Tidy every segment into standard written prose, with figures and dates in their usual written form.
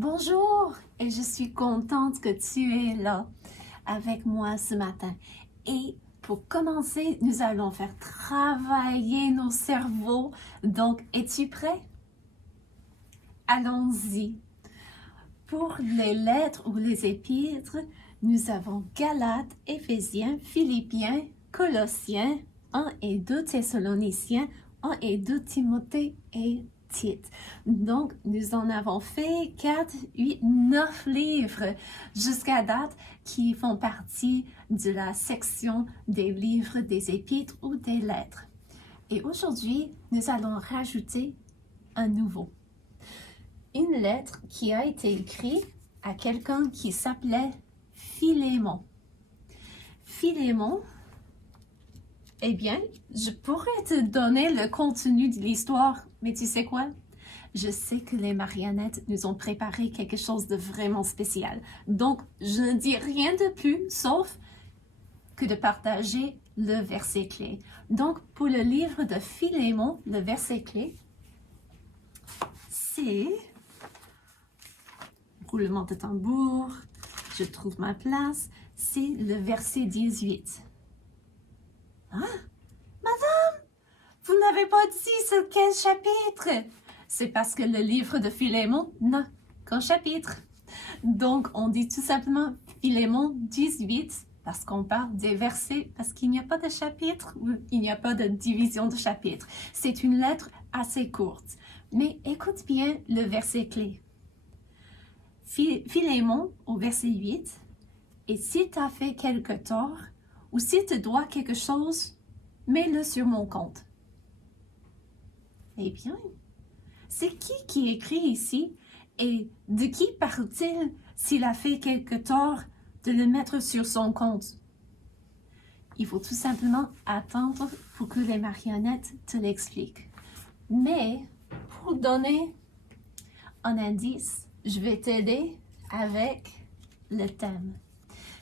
Bonjour et je suis contente que tu es là avec moi ce matin. Et pour commencer, nous allons faire travailler nos cerveaux. Donc, es-tu prêt? Allons-y. Pour les lettres ou les épîtres, nous avons Galates, Éphésiens, Philippiens, Colossiens, 1 et 2 Thessaloniciens, 1 et 2 Timothée et Tite. Donc, nous en avons fait 4, 8, 9 livres jusqu'à date qui font partie de la section des livres, des épîtres ou des lettres. Et aujourd'hui, nous allons rajouter un nouveau. Une lettre qui a été écrite à quelqu'un qui s'appelait Philémon. Philémon, eh bien, je pourrais te donner le contenu de l'histoire, mais tu sais quoi? Je sais que les marionnettes nous ont préparé quelque chose de vraiment spécial. Donc, je ne dis rien de plus, sauf que de partager le verset clé. Donc, pour le livre de Philémon, le verset clé, c'est... Roulement de tambour, je trouve ma place, c'est le verset 18. Hein? Madame, vous n'avez pas dit c'est quel chapitre? C'est parce que le livre de Philémon n'a qu'un chapitre. Donc, on dit tout simplement Philémon 18 parce qu'on parle des versets, parce qu'il n'y a pas de chapitre ou il n'y a pas de division de chapitre. C'est une lettre assez courte. Mais écoute bien le verset clé. Philémon au verset 8, et si tu as fait quelque tort, ou si tu dois quelque chose, mets-le sur mon compte. Eh bien, c'est qui écrit ici, et de qui parle-t-il s'il a fait quelque tort de le mettre sur son compte? Il faut tout simplement attendre pour que les marionnettes te l'expliquent. Mais, pour donner un indice, je vais t'aider avec le thème.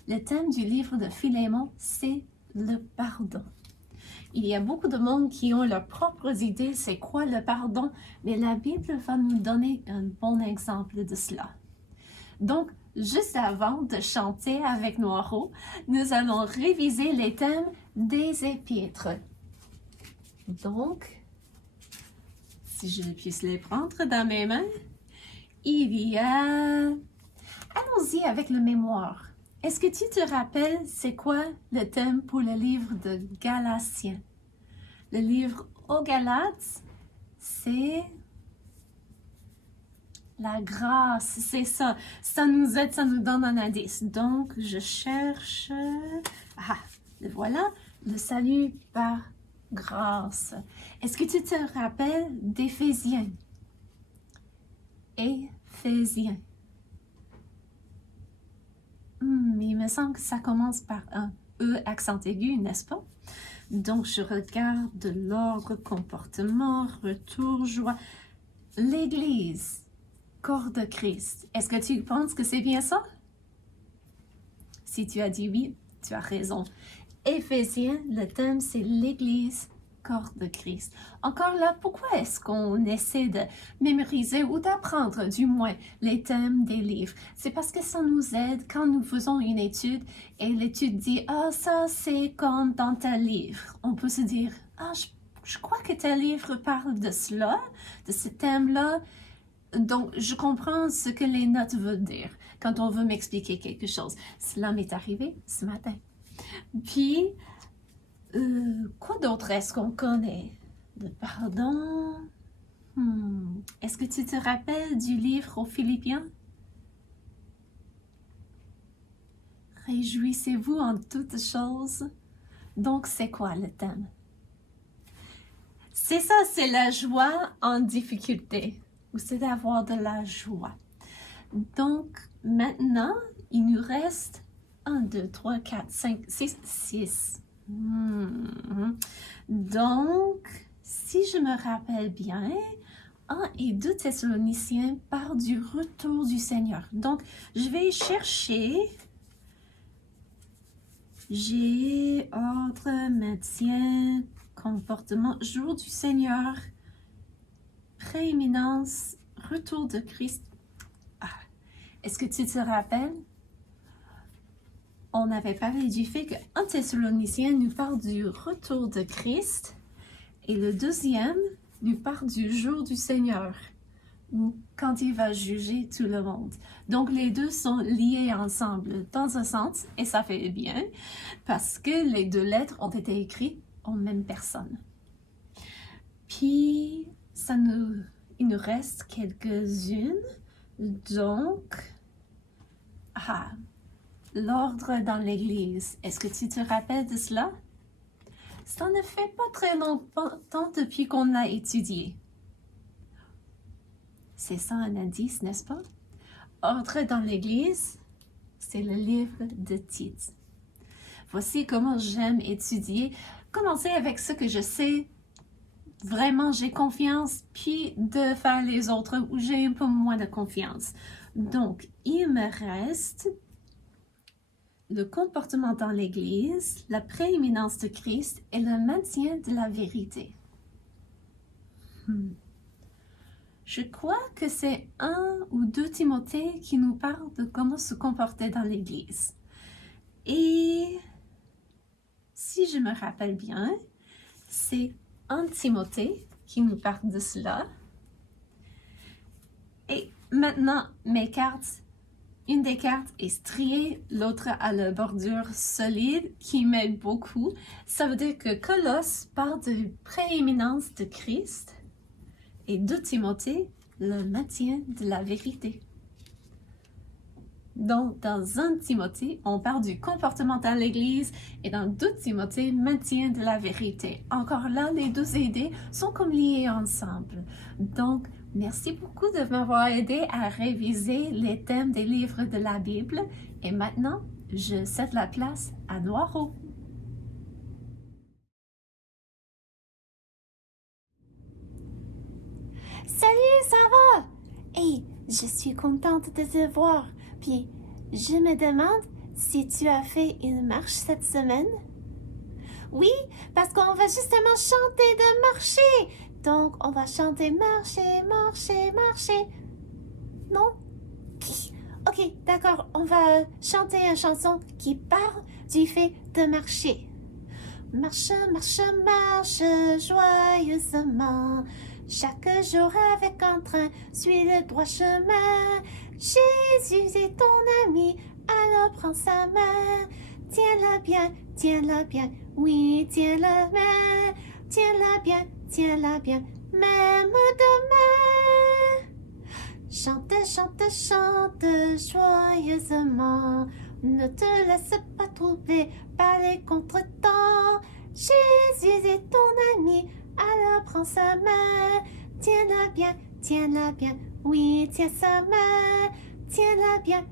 Le thème du livre de Philémon, c'est le pardon. Il y a beaucoup de monde qui ont leurs propres idées, c'est quoi le pardon, mais la Bible va nous donner un bon exemple de cela. Donc, juste avant de chanter avec Noiro, nous allons réviser les thèmes des épîtres. Donc, si je puisse les prendre dans mes mains, il y a... Allons-y avec le mémoire. Est-ce que tu te rappelles c'est quoi le thème pour le livre de Galatiens? Le livre aux Galates, c'est la grâce, c'est ça. Ça nous aide, ça nous donne un indice. Donc, je cherche... Ah, le voilà, le salut par grâce. Est-ce que tu te rappelles d'Éphésiens? Éphésiens. Il me semble que ça commence par un E accent aigu, n'est-ce pas? Donc, je regarde l'ordre, comportement, retour, joie. L'Église, corps de Christ. Est-ce que tu penses que c'est bien ça? Si tu as dit oui, tu as raison. Éphésiens, le thème, c'est l'Église, corps de Christ. Encore là, pourquoi est-ce qu'on essaie de mémoriser ou d'apprendre du moins les thèmes des livres? C'est parce que ça nous aide quand nous faisons une étude et l'étude dit « Ah, ça c'est comme dans tel livre ». On peut se dire « Ah, je crois que tel livre parle de cela, de ce thème-là ». Donc, je comprends ce que les notes veulent dire quand on veut m'expliquer quelque chose. Cela m'est arrivé ce matin. Puis, quoi d'autre est-ce qu'on connaît? Le pardon. Est-ce que tu te rappelles du livre aux Philippiens? Réjouissez-vous en toutes choses. Donc, c'est quoi le thème? C'est ça, c'est la joie en difficulté. Ou c'est d'avoir de la joie. Donc, maintenant, il nous reste 1, 2, 3, 4, 5, 6, 6. Donc, si je me rappelle bien, 1 et 2 Thessaloniciens parlent du retour du Seigneur. Donc, je vais chercher. J'ai ordre, maintien, comportement, jour du Seigneur, prééminence, retour de Christ. Ah, Est-ce que tu te rappelles? On avait parlé du fait que 1 Thessaloniciens nous parle du retour de Christ et le deuxième nous parle du jour du Seigneur, ou quand il va juger tout le monde. Donc les deux sont liés ensemble dans un sens, et ça fait bien, parce que les deux lettres ont été écrites en même personne. Puis, il nous reste quelques-unes, donc, l'ordre dans l'Église. Est-ce que tu te rappelles de cela? Ça ne fait pas très longtemps depuis qu'on l'a étudié. C'est ça un indice, n'est-ce pas? Ordre dans l'Église, c'est le livre de Tite. Voici comment j'aime étudier. Commencer avec ce que je sais, vraiment j'ai confiance, puis de faire les autres où j'ai un peu moins de confiance. Donc, il me reste le comportement dans l'Église, la prééminence de Christ et le maintien de la vérité. Je crois que c'est 1 ou 2 Timothée qui nous parle de comment se comporter dans l'Église. Et si je me rappelle bien, c'est 1 Timothée qui nous parle de cela. Et maintenant, mes cartes, une des cartes est striée, l'autre a la bordure solide qui m'aide beaucoup. Ça veut dire que Colosse parle de prééminence de Christ et 2 Timothée, le maintien de la vérité. Donc, dans 1 Timothée, on parle du comportement dans l'Église et dans 2 Timothée, maintien de la vérité. Encore là, les deux idées sont comme liées ensemble. Donc, merci beaucoup de m'avoir aidé à réviser les thèmes des livres de la Bible. Et maintenant, je cède la place à Noiro. Salut, ça va? Hey, je suis contente de te voir. Puis, je me demande si tu as fait une marche cette semaine? Oui, parce qu'on va justement chanter de marcher. Donc, on va chanter marcher, marcher, marcher. Non? Ok, d'accord, on va chanter une chanson qui parle du fait de marcher. Marche, marche, marche joyeusement. Chaque jour avec entrain, suis le droit chemin. Jésus est ton ami, alors prends sa main. Tiens-la bien, oui, tiens-la main. Tiens-la bien, même demain. Chante, chante, chante joyeusement. Ne te laisse pas troubler par les contretemps. Jésus est ton ami, alors prends sa main. Tiens-la bien, oui, tiens sa main. Tiens-la bien,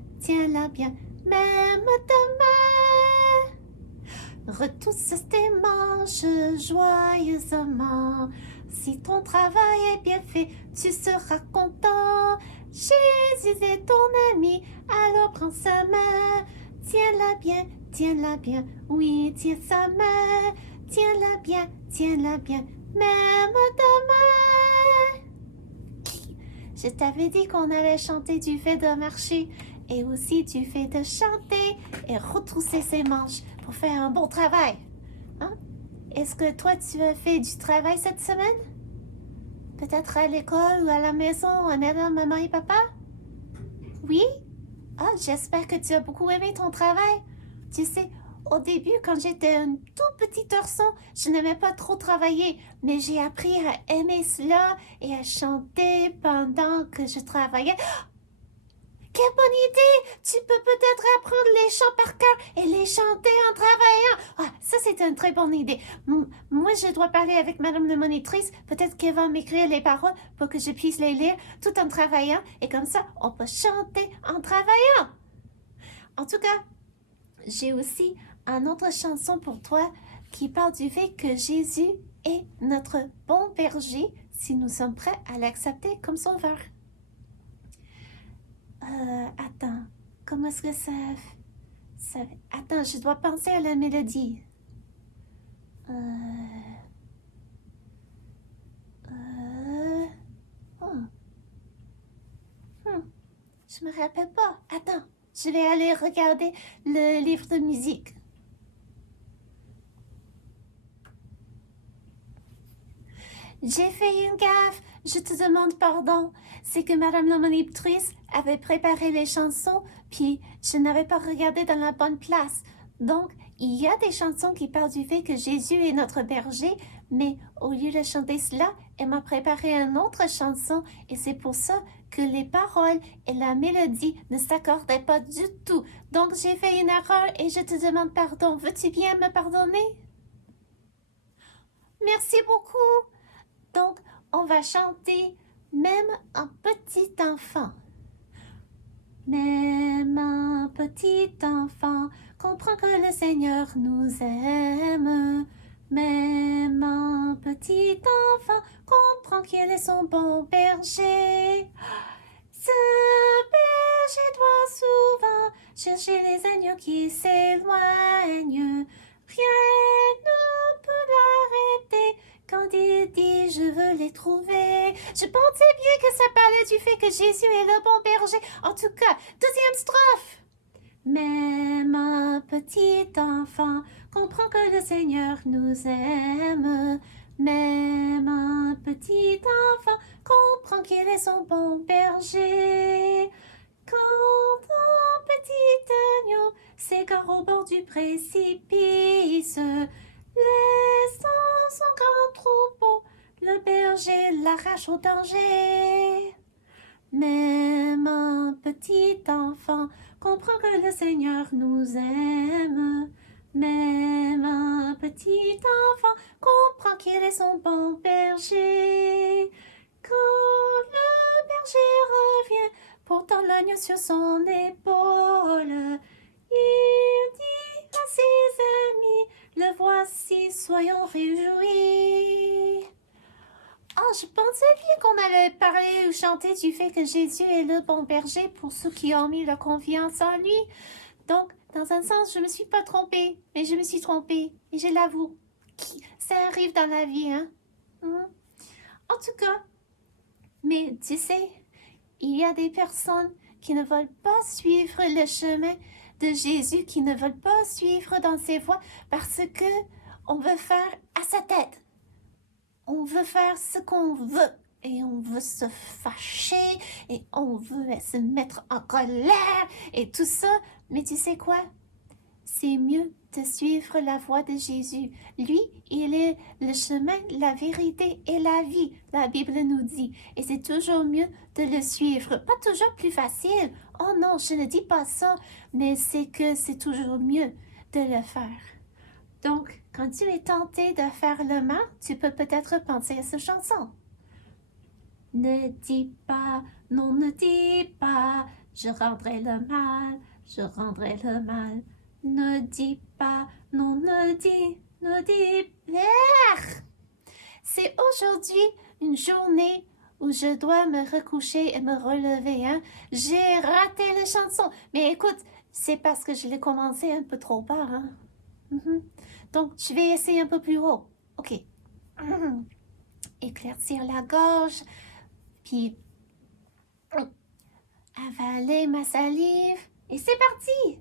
même demain. Retousse tes manches joyeusement. Si ton travail est bien fait, tu seras content. Jésus est ton ami, alors prends sa main. Tiens-la bien, oui, tiens sa main. Tiens-la bien, même demain. Je t'avais dit qu'on allait chanter du fait de marcher et aussi du fait de chanter et retrousser ses manches pour faire un bon travail. Hein? Est-ce que toi, tu as fait du travail cette semaine? Peut-être à l'école ou à la maison en aidant maman et papa? Oui? Ah, j'espère que tu as beaucoup aimé ton travail. Tu sais, au début, quand j'étais un tout petit garçon, je n'aimais pas trop travailler, mais j'ai appris à aimer cela et à chanter pendant que je travaillais. Quelle bonne idée! Tu peux peut-être apprendre les chants par cœur et les chanter en travaillant. Ah, ça, c'est une très bonne idée. Moi, je dois parler avec Madame la monitrice. Peut-être qu'elle va m'écrire les paroles pour que je puisse les lire tout en travaillant. Et comme ça, on peut chanter en travaillant. En tout cas, j'ai aussi une autre chanson pour toi qui parle du fait que Jésus est notre bon berger si nous sommes prêts à l'accepter comme sauveur. Attends, comment est-ce que ça... Attends, je dois penser à la mélodie. Je me rappelle pas. Attends, je vais aller regarder le livre de musique. J'ai fait une gaffe, je te demande pardon. C'est que Madame la monitrice avait préparé les chansons, puis je n'avais pas regardé dans la bonne place. Donc, il y a des chansons qui parlent du fait que Jésus est notre berger, mais au lieu de chanter cela, elle m'a préparé une autre chanson et c'est pour ça que les paroles et la mélodie ne s'accordaient pas du tout. Donc, j'ai fait une erreur et je te demande pardon. Veux-tu bien me pardonner? Merci beaucoup. Donc, on va chanter Même un petit enfant. Même un petit enfant comprend que le Seigneur nous aime. Même un petit enfant comprend qu'il est son bon berger. Ce berger doit souvent chercher les agneaux qui s'éloignent. Rien ne peut l'arrêter quand il dit je veux les trouver. Je pensais bien que ça parlait du fait que Jésus est le bon berger. En tout cas, deuxième strophe. Même un petit enfant comprend que le Seigneur nous aime. Même un petit enfant comprend qu'il est son bon berger. Quand un petit agneau s'égare au bord du précipice, laissant son grand troupeau, le berger l'arrache au danger. Même un petit enfant comprend que le Seigneur nous aime. Même un petit enfant comprend qu'il est son bon berger. Quand le berger revient, portant l'agneau sur son épaule, il dit à ses amis, le voici, soyons réjouis. Oh, je pensais bien qu'on allait parler ou chanter du fait que Jésus est le bon berger pour ceux qui ont mis leur confiance en lui. Donc, dans un sens, je me suis pas trompée, mais je me suis trompée, et je l'avoue. Ça arrive dans la vie, hein? En tout cas, mais tu sais, il y a des personnes qui ne veulent pas suivre le chemin de Jésus, qui ne veulent pas suivre dans ses voies parce que on veut faire à sa tête. On veut faire ce qu'on veut et on veut se fâcher et on veut se mettre en colère et tout ça. Mais tu sais quoi? C'est mieux de suivre la voie de Jésus. Lui, il est le chemin, la vérité et la vie, la Bible nous dit. Et c'est toujours mieux de le suivre. Pas toujours plus facile. Oh non, je ne dis pas ça, mais c'est que c'est toujours mieux de le faire. Donc, quand tu es tenté de faire le mal, tu peux peut-être penser à cette chanson. Ne dis pas, non ne dis pas, je rendrai le mal, je rendrai le mal. Ne dis pas, non ne dis pas. C'est aujourd'hui une journée où je dois me recoucher et me relever. Hein? J'ai raté la chanson. Mais écoute, c'est parce que je l'ai commencé un peu trop bas. Hein? Donc, je vais essayer un peu plus haut. OK. Éclaircir la gorge, puis avaler ma salive. Et c'est parti!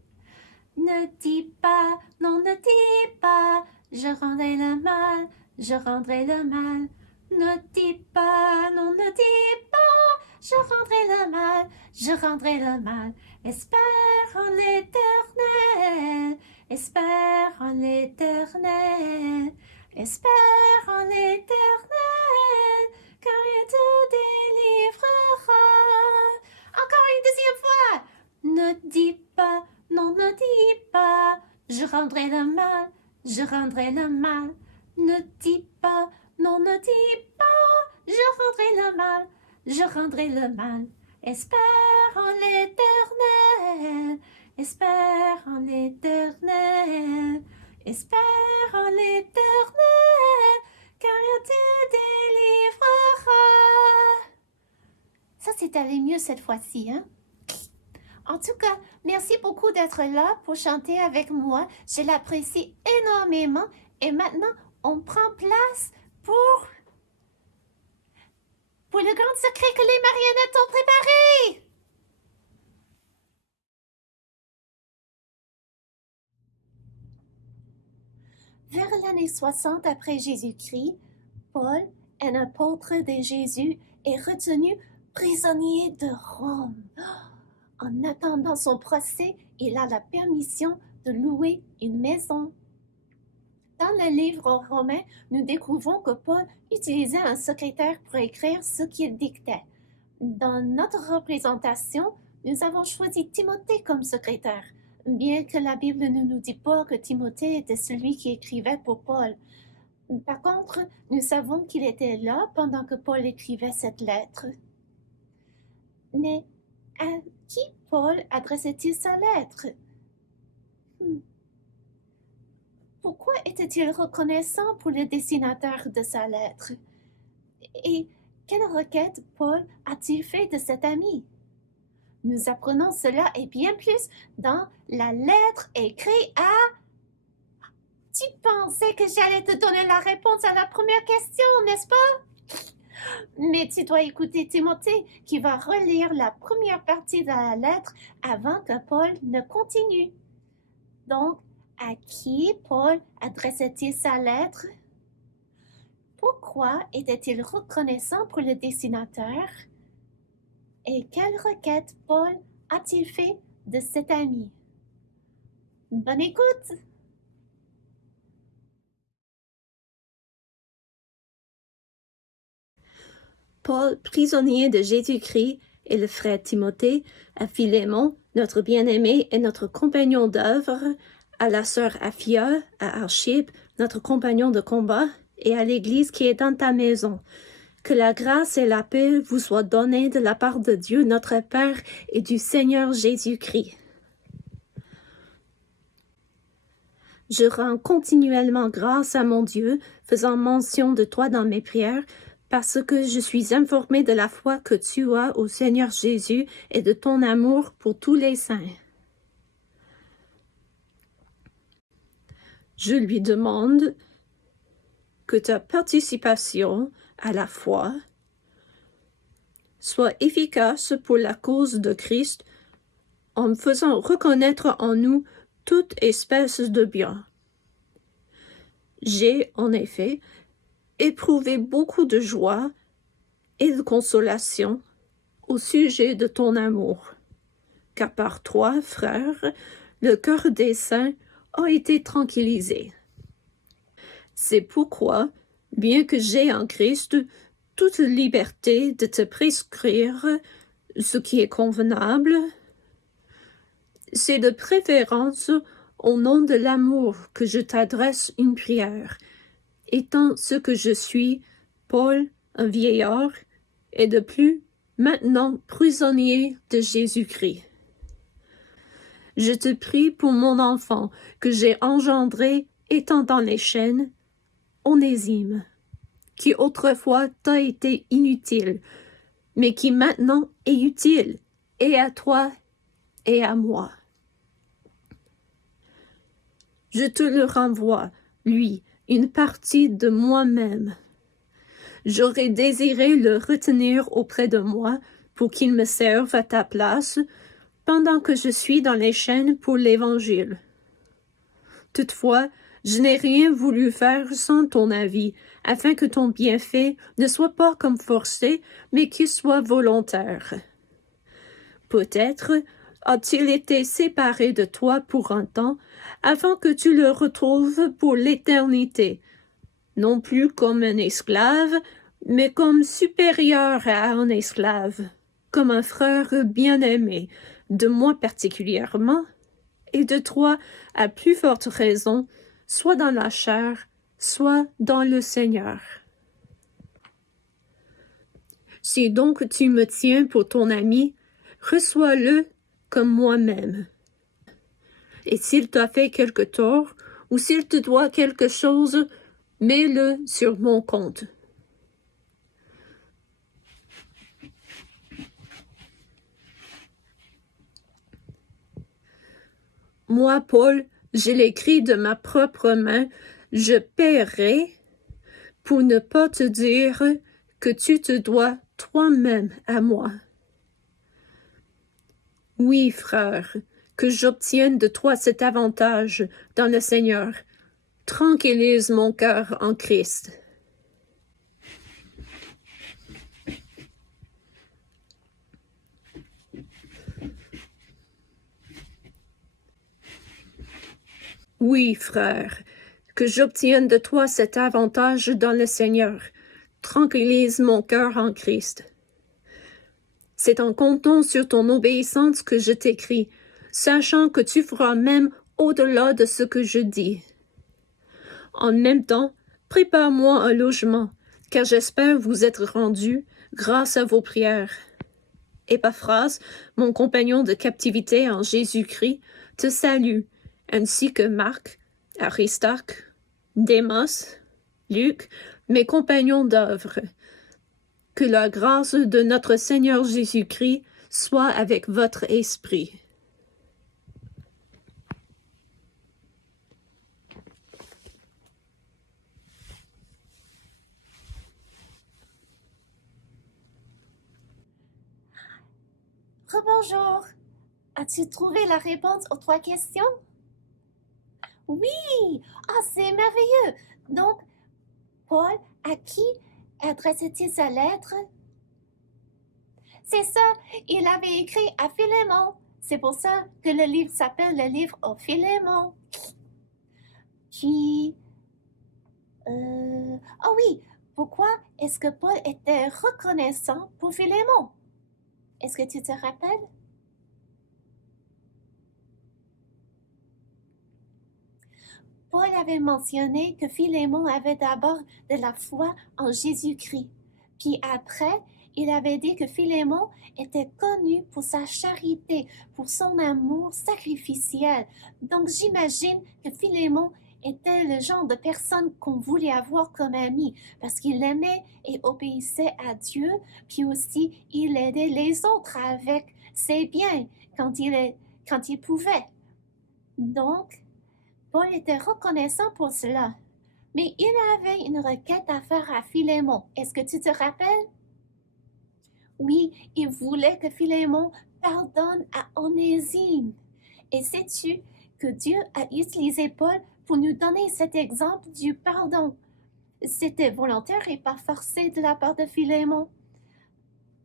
Ne dis pas, non ne dis pas, je rendrai le mal, je rendrai le mal. Ne dis pas, non ne dis pas, je rendrai le mal, je rendrai le mal. Espère en l'Éternel, espère en l'Éternel, espère en l'Éternel, car il te délivrera. Encore une deuxième fois. Ne dis pas, non ne dis pas, je rendrai le mal, je rendrai le mal. Ne dis pas, non ne dis pas, je rendrai le mal, je rendrai le mal. Espère en l'Éternel, espère en l'Éternel, espère en l'Éternel, car il te délivrera. Ça, c'est allé mieux cette fois-ci, hein? En tout cas, merci beaucoup d'être là pour chanter avec moi. Je l'apprécie énormément. Et maintenant, on prend place pour le grand secret que les marionnettes ont préparé. l'année 60 après Jésus-Christ, Paul, un apôtre de Jésus, est retenu prisonnier de Rome. En attendant son procès, il a la permission de louer une maison. Dans le livre romain, nous découvrons que Paul utilisait un secrétaire pour écrire ce qu'il dictait. Dans notre représentation, nous avons choisi Timothée comme secrétaire, bien que la Bible ne nous dit pas que Timothée était celui qui écrivait pour Paul. Par contre, nous savons qu'il était là pendant que Paul écrivait cette lettre. Mais à qui Paul adressait-il sa lettre? Pourquoi était-il reconnaissant pour le dessinateur de sa lettre? Et quelle requête Paul a-t-il fait de cet ami? Nous apprenons cela et bien plus dans la lettre écrite à... Tu pensais que j'allais te donner la réponse à la première question, n'est-ce pas? Mais tu dois écouter Timothée qui va relire la première partie de la lettre avant que Paul ne continue. Donc, à qui Paul adressait-il sa lettre? Pourquoi était-il reconnaissant pour le dessinateur? Et quelle requête Paul a-t-il fait de cet ami? Bonne écoute! Paul, prisonnier de Jésus-Christ, et le frère Timothée, à Philémon, notre bien-aimé et notre compagnon d'œuvre, à la sœur Aphia, à Archippe, notre compagnon de combat, et à l'Église qui est dans ta maison. Que la grâce et la paix vous soient données de la part de Dieu notre Père et du Seigneur Jésus-Christ. Je rends continuellement grâce à mon Dieu, faisant mention de toi dans mes prières, parce que je suis informé de la foi que tu as au Seigneur Jésus et de ton amour pour tous les saints. Je lui demande que ta participation à la foi soit efficace pour la cause de Christ en me faisant reconnaître en nous toute espèce de bien. J'ai, en effet, éprouvé beaucoup de joie et de consolation au sujet de ton amour, car par toi, frère, le cœur des saints a été tranquillisé. C'est pourquoi, bien que j'aie en Christ toute liberté de te prescrire ce qui est convenable, c'est de préférence au nom de l'amour que je t'adresse une prière, étant ce que je suis, Paul, un vieillard, et de plus, maintenant prisonnier de Jésus-Christ. Je te prie pour mon enfant que j'ai engendré étant dans les chaînes, Onésime, qui autrefois t'a été inutile, mais qui maintenant est utile, et à toi et à moi. Je te le renvoie, lui, une partie de moi-même. J'aurais désiré le retenir auprès de moi pour qu'il me serve à ta place pendant que je suis dans les chaînes pour l'Évangile. Toutefois, je n'ai rien voulu faire sans ton avis, afin que ton bienfait ne soit pas comme forcé, mais qu'il soit volontaire. Peut-être a-t-il été séparé de toi pour un temps, afin que tu le retrouves pour l'éternité, non plus comme un esclave, mais comme supérieur à un esclave, comme un frère bien-aimé, de moi particulièrement, et de toi à plus forte raison, soit dans la chair, soit dans le Seigneur. Si donc tu me tiens pour ton ami, reçois-le comme moi-même. Et s'il t'a fait quelque tort, ou s'il te doit quelque chose, mets-le sur mon compte. Moi, Paul, je l'écris de ma propre main, je paierai pour ne pas te dire que tu te dois toi-même à moi. Oui, frère, que j'obtienne de toi cet avantage dans le Seigneur, tranquillise mon cœur en Christ. Oui, frère, que j'obtienne de toi cet avantage dans le Seigneur. Tranquillise mon cœur en Christ. C'est en comptant sur ton obéissance que je t'écris, sachant que tu feras même au-delà de ce que je dis. En même temps, prépare-moi un logement, car j'espère vous être rendu grâce à vos prières. Épaphras, mon compagnon de captivité en Jésus-Christ, te salue, ainsi que Marc, Aristarque, Démas, Luc, mes compagnons d'œuvre. Que la grâce de notre Seigneur Jésus-Christ soit avec votre esprit. Rebonjour. As-tu trouvé la réponse aux 3 questions? Oui! Ah, c'est merveilleux! Donc, Paul, à qui adressait-il sa lettre? C'est ça, il avait écrit à Philémon. C'est pour ça que le livre s'appelle le livre au Philémon. Puis, ah oui, pourquoi est-ce que Paul était reconnaissant pour Philémon? Est-ce que tu te rappelles? Paul avait mentionné que Philémon avait d'abord de la foi en Jésus-Christ. Puis après, il avait dit que Philémon était connu pour sa charité, pour son amour sacrificiel. Donc j'imagine que Philémon était le genre de personne qu'on voulait avoir comme ami parce qu'il aimait et obéissait à Dieu, puis aussi il aidait les autres avec ses biens quand il pouvait. Donc, Paul était reconnaissant pour cela. Mais il avait une requête à faire à Philémon. Est-ce que tu te rappelles? Oui, il voulait que Philémon pardonne à Onésime. Et sais-tu que Dieu a utilisé Paul pour nous donner cet exemple du pardon? C'était volontaire et pas forcé de la part de Philémon.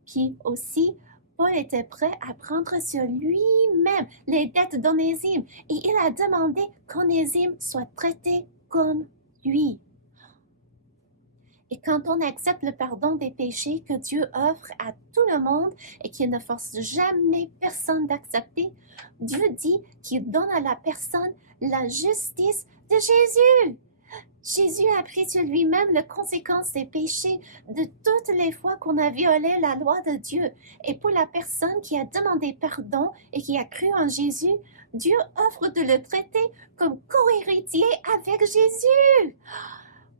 Puis aussi, Paul était prêt à prendre sur lui-même les dettes d'Onésime et il a demandé qu'Onésime soit traité comme lui. Et quand on accepte le pardon des péchés que Dieu offre à tout le monde et qu'il ne force jamais personne d'accepter, Dieu dit qu'il donne à la personne la justice de Jésus. Jésus a pris sur lui-même les conséquences des péchés de toutes les fois qu'on a violé la loi de Dieu. Et pour la personne qui a demandé pardon et qui a cru en Jésus, Dieu offre de le traiter comme co-héritier avec Jésus.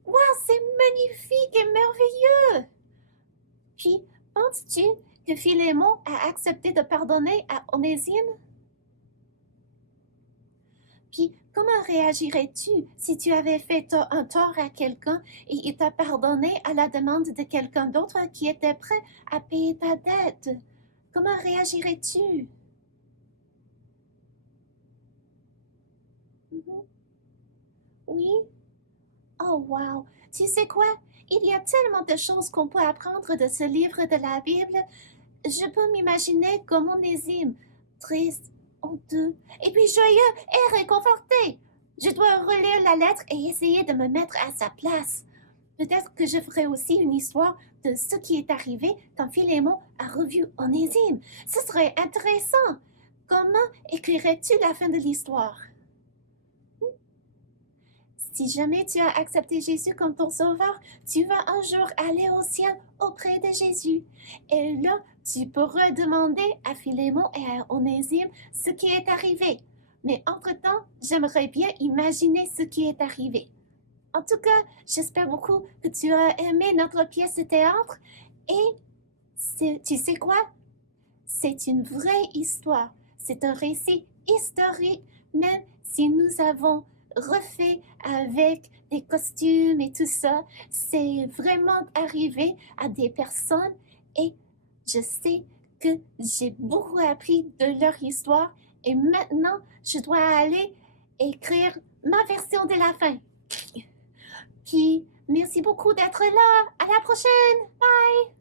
Wow, c'est magnifique et merveilleux! Puis, penses-tu que Philémon a accepté de pardonner à Onésime? Puis, comment réagirais-tu si tu avais fait un tort à quelqu'un et il t'a pardonné à la demande de quelqu'un d'autre qui était prêt à payer ta dette? Comment réagirais-tu? Oui? Oh wow! Tu sais quoi? Il y a tellement de choses qu'on peut apprendre de ce livre de la Bible. Je peux m'imaginer comme Onésime, triste, honteux, et puis joyeux et réconforté. Je dois relire la lettre et essayer de me mettre à sa place. Peut-être que je ferai aussi une histoire de ce qui est arrivé quand Philémon a revu Onésime. Ce serait intéressant. Comment écrirais-tu la fin de l'histoire? Si jamais tu as accepté Jésus comme ton sauveur, tu vas un jour aller au ciel auprès de Jésus. Et là, tu pourras demander à Philémon et à Onésime ce qui est arrivé. Mais entre-temps, j'aimerais bien imaginer ce qui est arrivé. En tout cas, j'espère beaucoup que tu as aimé notre pièce de théâtre. Et tu sais quoi? C'est une vraie histoire. C'est un récit historique, même si nous avons refait avec des costumes et tout ça. C'est vraiment arrivé à des personnes et je sais que j'ai beaucoup appris de leur histoire et maintenant je dois aller écrire ma version de la fin. Puis, merci beaucoup d'être là. À la prochaine. Bye!